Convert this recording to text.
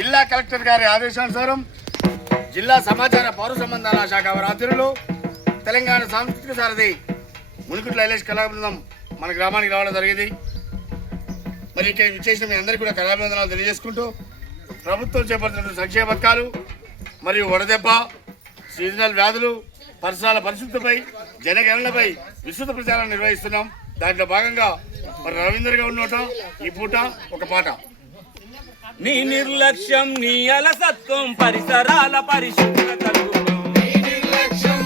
జిల్లా కలెక్టర్ గారి ఆదేశానుసారం జిల్లా సమాచార పౌర సంబంధాల శాఖ వారి ఆధ్వర్యంలో తెలంగాణ సాంస్కృతిక సారథి మునుకుట్ల ఐలేష్ కళాబృందం మన గ్రామానికి రావడం జరిగింది. మరి ఇక్కడ చేసిన మీ అందరికీ కూడా కళాభివందనాలు తెలియజేసుకుంటూ ప్రభుత్వం చేపడుతున్న సంక్షేమ పథకాలు మరియు వడదెబ్బ, సీజనల్ వ్యాధులు, పరిసరాల పరిస్థితులపై, జనగణనపై విస్తృత ప్రచారం నిర్వహిస్తున్నాం. దాంట్లో భాగంగా మరి రవీందర్ గౌడ్ నోట ఈ పూట ఒక పాట. నీ నిర్లక్ష్యం, నీ అలసత్వం, పరిసరాల పరిశుభ్రతలు, నిర్లక్ష్యం